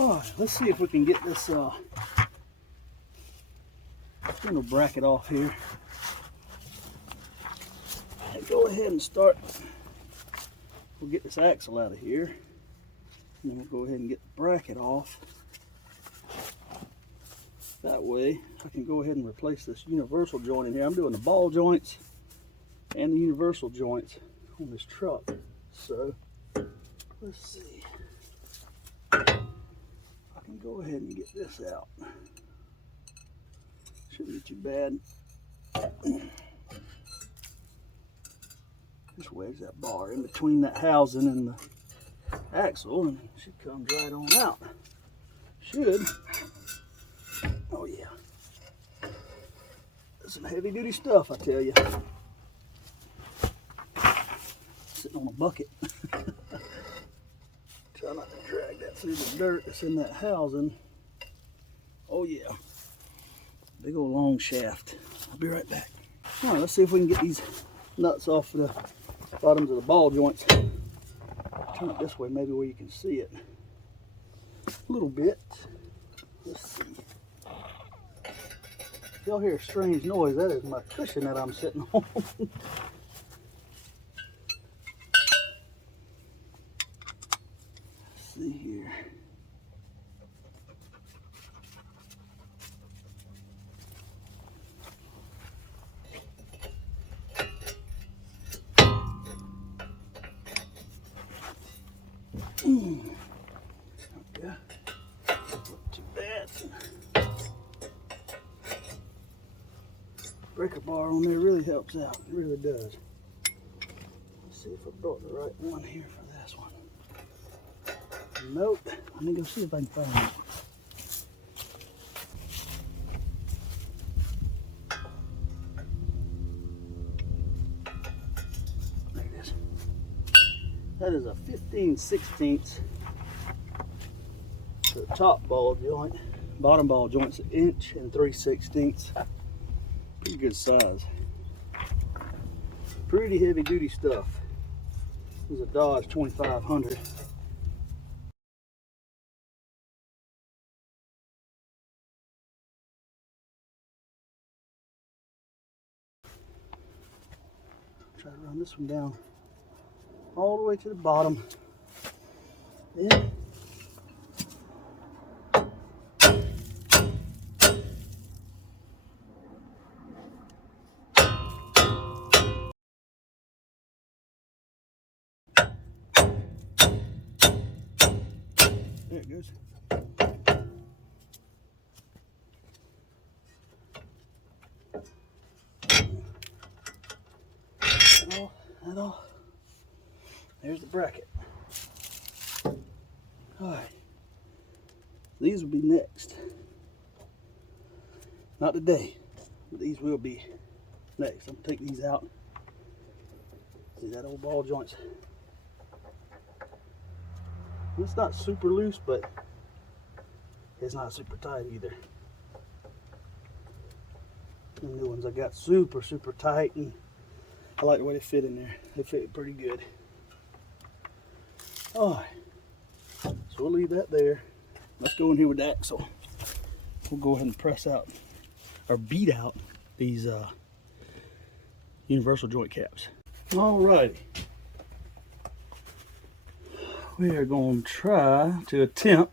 Alright, let's see if we can get this bracket off here. And go ahead and start. We'll get this axle out of here. And then we'll go ahead and get the bracket off. That way I can go ahead and replace this universal joint in here. I'm doing the ball joints and the universal joints on this truck. So let's see. I can go ahead and get this out. Shouldn't be too bad. Just wedge that bar in between that housing and the axle, and it should come right on out. Should. Oh yeah. That's some heavy duty stuff, I tell you. Sitting on a bucket. Try not to drag that through the dirt that's in that housing. Oh yeah. Big old long shaft. I'll be right back. All right, let's see if we can get these nuts off the bottoms of the ball joints. Turn it this way, maybe where you can see it a little bit. Let's see. If y'all hear a strange noise, that is my cushion that I'm sitting on. Let's see here. Okay. Not too bad. Breaker bar on there really helps out. It really does. Let's see if I brought the right one here for this one. Nope. Let me go see if I can find it. There it is. That is a 15/16 to the top ball joint. Bottom ball joint's 1 inch and 3/16. Pretty good size. Pretty heavy duty stuff. This is a Dodge 2500. Try to run this one down all the way to the bottom. Then there it goes. That all. There's the bracket. Alright. These will be next. Not today, but these will be next. I'm gonna take these out. See that old ball joints? It's not super loose, but it's not super tight either. The new ones I got super tight, and I like the way they fit in there. They fit pretty good. Alright, so we'll leave that there. Let's go in here with the axle. We'll go ahead and press out or beat out these universal joint caps. Alrighty. We are going to try to attempt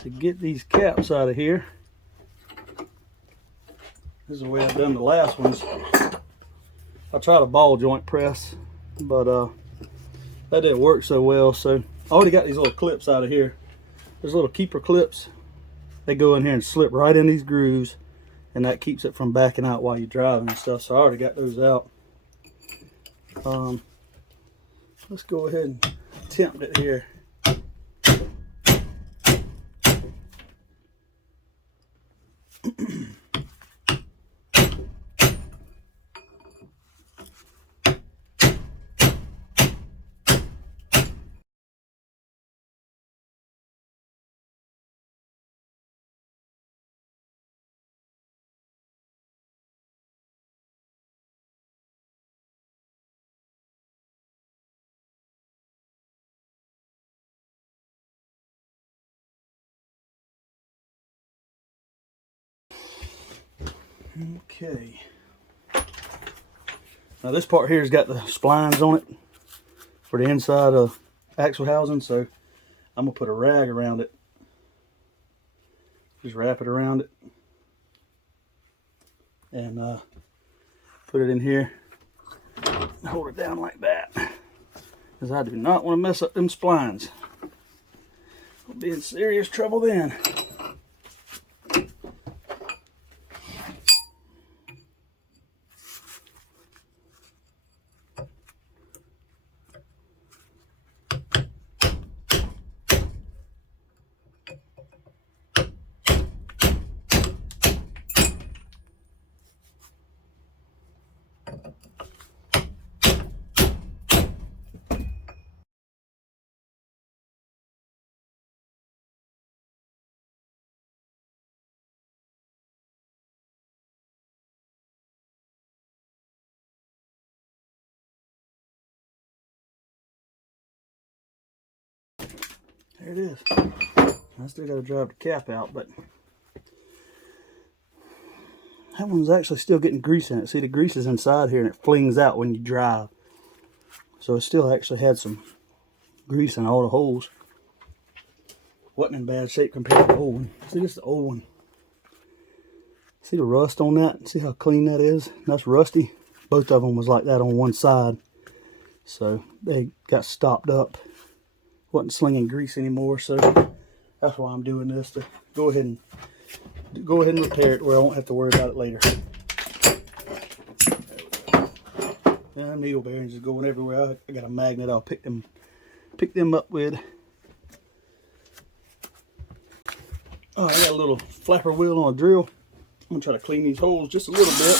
to get these caps out of here. This is the way I've done the last ones. I tried a ball joint press, but that didn't work so well. So I already got these little clips out of here. There's little keeper clips. They go in here and slip right in these grooves, and that keeps it from backing out while you're driving and stuff. So I already got those out. Let's go ahead and attempt it here. Okay. Now this part here has got the splines on it for the inside of axle housing, so I'm gonna put a rag around it. Just wrap it around it and put it in here and hold it down like that, because I do not want to mess up them splines. I'll be in serious trouble then. There it is. I still got to drive the cap out, but that one's actually still getting grease in it. See, the grease is inside here and it flings out when you drive. So it still actually had some grease in all the holes. Wasn't in bad shape compared to the old one. See, this is the old one. See the rust on that? See how clean that is? That's rusty. Both of them was like that on one side. So they got stopped up. Wasn't slinging grease anymore, so that's why I'm doing this, to go ahead and repair it where I won't have to worry about it later. Yeah, needle bearings is going everywhere. I got a magnet I'll pick them up with. Oh, I got a little flapper wheel on a drill. I'm gonna try to clean these holes just a little bit.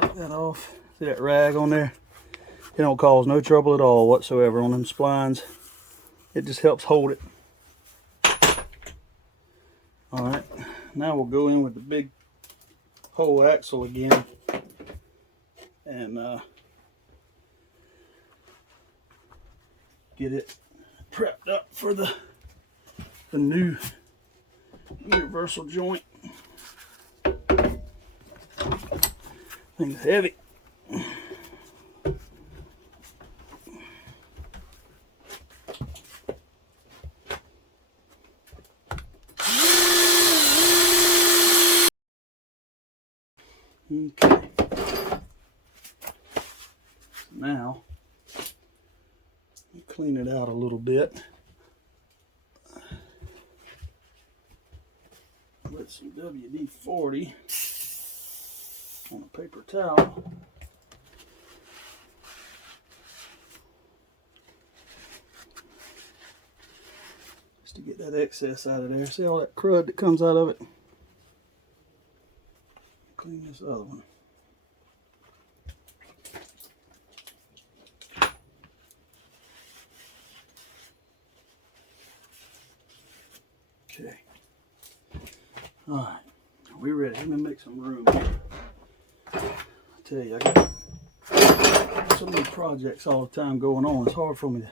Take that off. See that rag on there? It don't cause no trouble at all whatsoever on them splines. It just helps hold it. Alright, now we'll go in with the big whole axle again and get it prepped up for the new universal joint. Thing's heavy. Okay. Now, clean it out a little bit with some WD-40 on a paper towel. Just to get that excess out of there. See all that crud that comes out of it? Clean this other one. Okay. Alright. We're ready. Let me make some room here. I tell you, I got so many projects all the time going on. It's hard for me to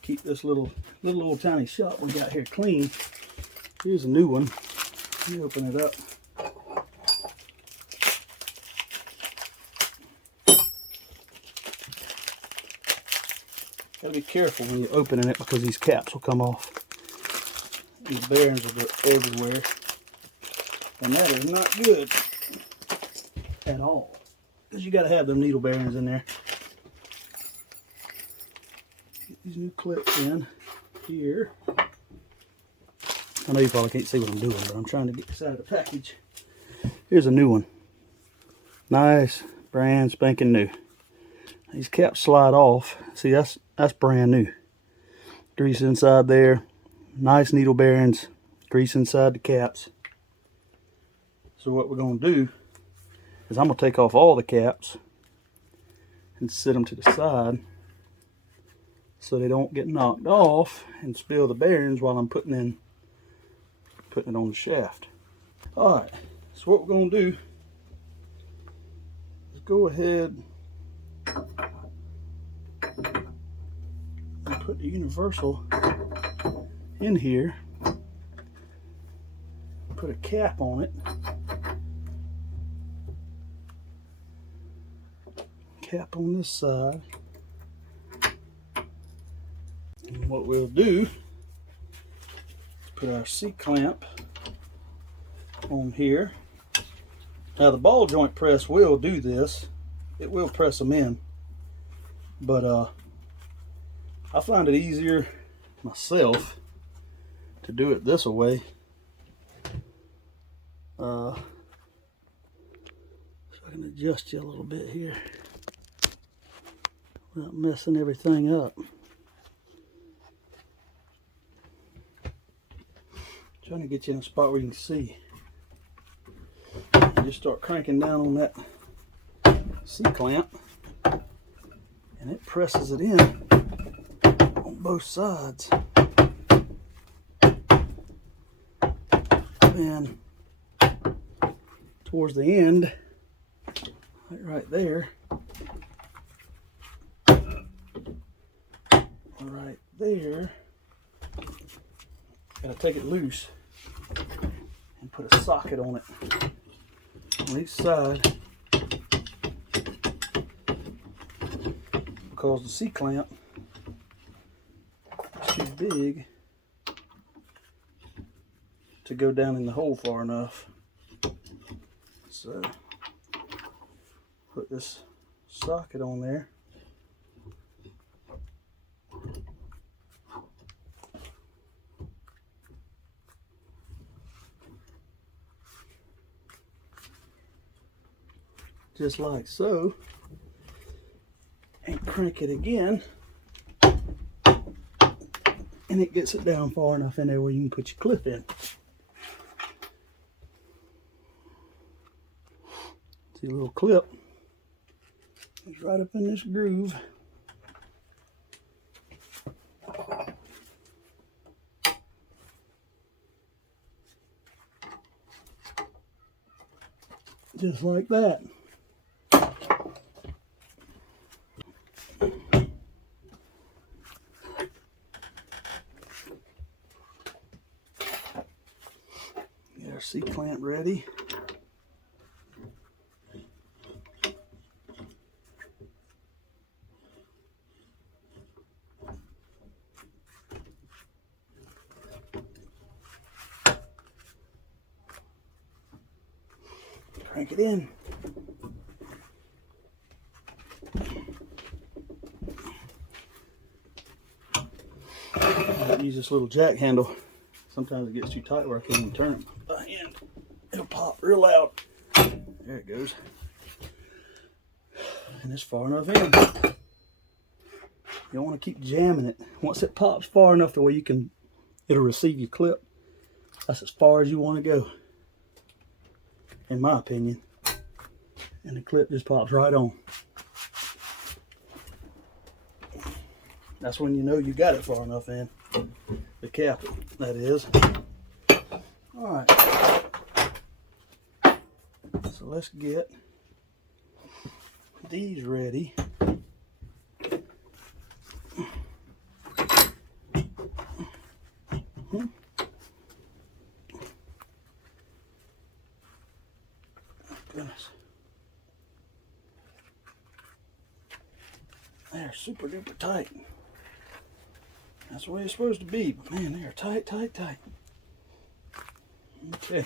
keep this little old tiny shop we got here clean. Here's a new one. Let me open it up. Gotta be careful when you're opening it because these caps will come off. These bearings will go everywhere. And that is not good at all. Because you gotta have them needle bearings in there. Get these new clips in here. I know you probably can't see what I'm doing, but I'm trying to get this out of the package. Here's a new one. Nice, brand spanking new. These caps slide off. See, that's brand new. Grease inside there. Nice needle bearings. Grease inside the caps. So what we're going to do is I'm going to take off all the caps and set them to the side so they don't get knocked off and spill the bearings while I'm putting it on the shaft. Alright, so what we're going to do is go ahead and put the universal in here. put a cap on it. Cap on this side. And what we'll do is put our C-clamp on here. Now the ball joint press will do this. It will press them in. But I find it easier myself to do it this way. So I can adjust you a little bit here without messing everything up. Trying to get you in a spot where you can see. You just start cranking down on that C-clamp and it presses it in on both sides. And towards the end, like right there, right there, gotta take it loose and put a socket on it on each side, because the C-clamp is too big to go down in the hole far enough. So put this socket on there. Just like so. And crank it again. And it gets it down far enough in there where you can put your clip in. See, a little clip is right up in this groove. Just like that. Get our C-clamp ready. Crank it in. I use this little jack handle. Sometimes it gets too tight where I can't even turn it by hand. It'll pop real loud. There it goes. And it's far enough in. You don't want to keep jamming it. Once it pops far enough to where it'll receive your clip, that's as far as you want to go, in my opinion. And the clip just pops right on. That's when you know you got it far enough in. The cap, that is. Alright. So let's get these ready. Goodness. They're super duper tight. That's the way it's supposed to be, but man, they are tight, tight, tight. Okay.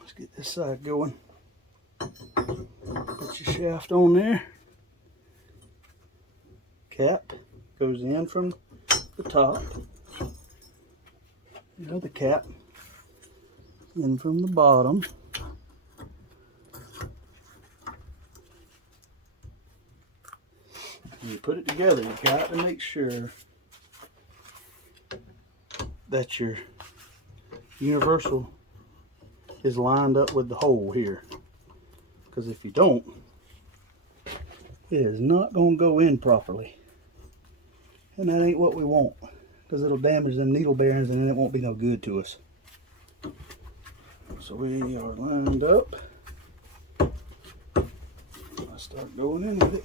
Let's get this side going. Put your shaft on there. Cap goes in from the top. The other cap in from the bottom. When you put it together, you got to make sure that your universal is lined up with the hole here. Because if you don't, it is not going to go in properly. And that ain't what we want. Because it'll damage them needle bearings and then it won't be no good to us. So we are lined up. I start going in with it.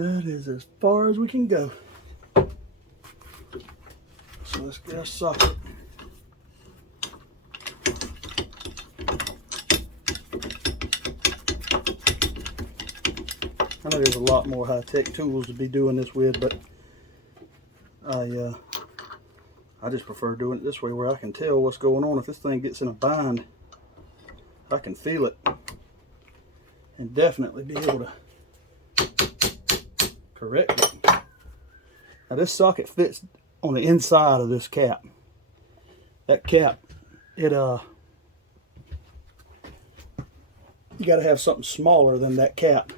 That is as far as we can go. So let's get our socket. I know there's a lot more high-tech tools to be doing this with, but I just prefer doing it this way where I can tell what's going on. If this thing gets in a bind, I can feel it and definitely be able to correct it. Now this socket fits on the inside of this cap. That cap, you got to have something smaller than that cap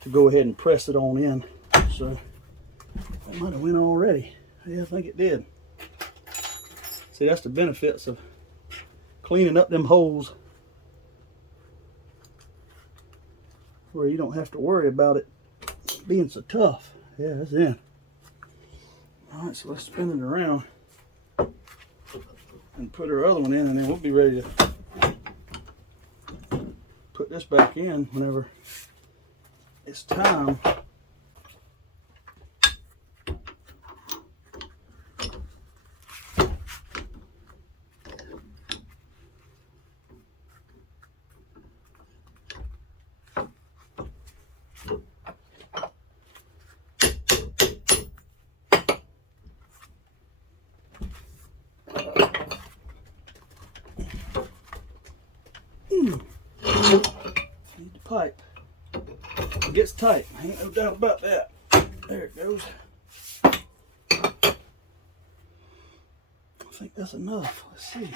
to go ahead and press it on in. So that might have went already. Yeah, I think it did. See, that's the benefits of cleaning up them holes where you don't have to worry about it being so tough. Yeah, that's in. All right, so let's spin it around and put our other one in, and then we'll be ready to put this back in whenever it's time. Need the pipe. It gets tight, ain't no doubt about that. There it goes. I think that's enough. Let's see.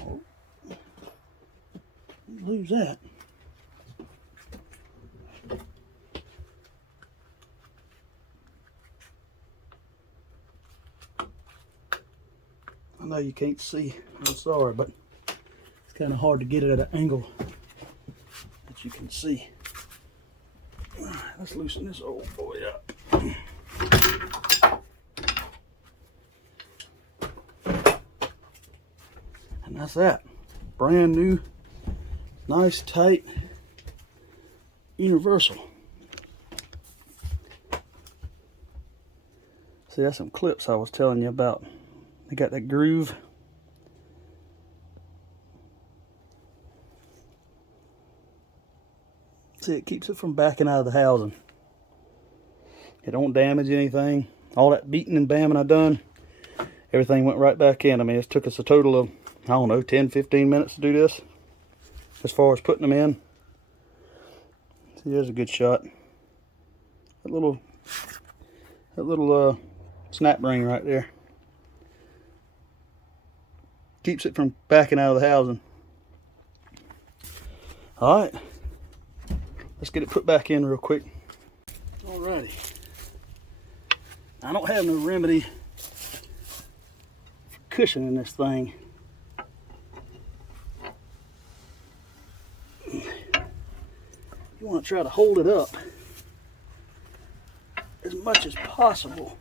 Oh, lose that. I know you can't see, I'm sorry, but it's kind of hard to get it at an angle that you can see. All right, let's loosen this old boy up. And that's that. Brand new, nice, tight, universal. See, that's some clips I was telling you about. They got that groove. See, it keeps it from backing out of the housing. It don't damage anything. All that beating and bamming I done, everything went right back in. I mean, it took us a total of, I don't know, 10-15 minutes to do this as far as putting them in. See, there's a good shot. That little snap ring right there keeps it from backing out of the housing. All right, let's get it put back in real quick. Alrighty, I don't have no remedy for cushioning this thing. You want to try to hold it up as much as possible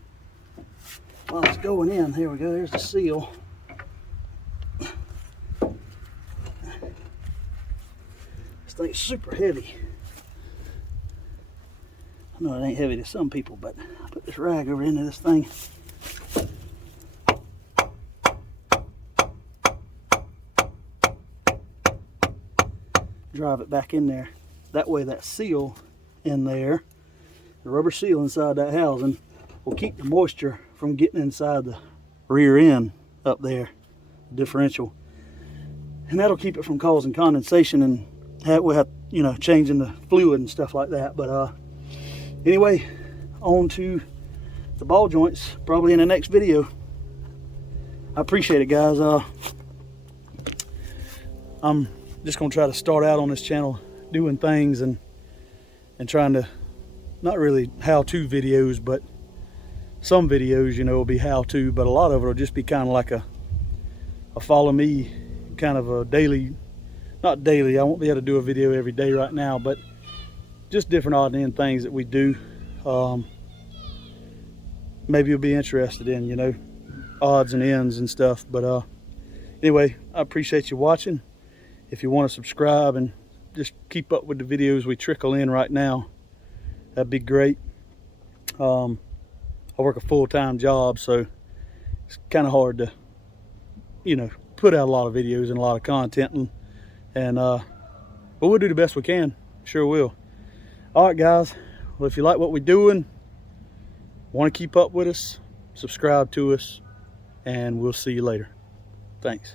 while it's going in. Here we go, there's the seal. This thing's super heavy. I know it ain't heavy to some people, but I put this rag over into this thing. Drive it back in there. That way that seal in there, the rubber seal inside that housing, will keep the moisture from getting inside the rear end up there, the differential. And that'll keep it from causing condensation, and we'll have, you know, changing the fluid and stuff like that. But anyway, on to the ball joints probably in the next video. I appreciate it, guys. I'm just gonna try to start out on this channel doing things and trying to, not really how-to videos, but some videos, you know, will be how-to, but a lot of it will just be kind of like a follow me, kind of a daily, not daily, I won't be able to do a video every day right now, but just different odd and end things that we do. Maybe you'll be interested in, you know, odds and ends and stuff. But anyway, I appreciate you watching. If you want to subscribe and just keep up with the videos we trickle in right now, that'd be great. I work a full-time job, so it's kind of hard to, you know, put out a lot of videos and a lot of content, but we'll do the best we can. Sure will. All right, guys. Well, if you like what we're doing, want to keep up with us, subscribe to us, and we'll see you later. Thanks.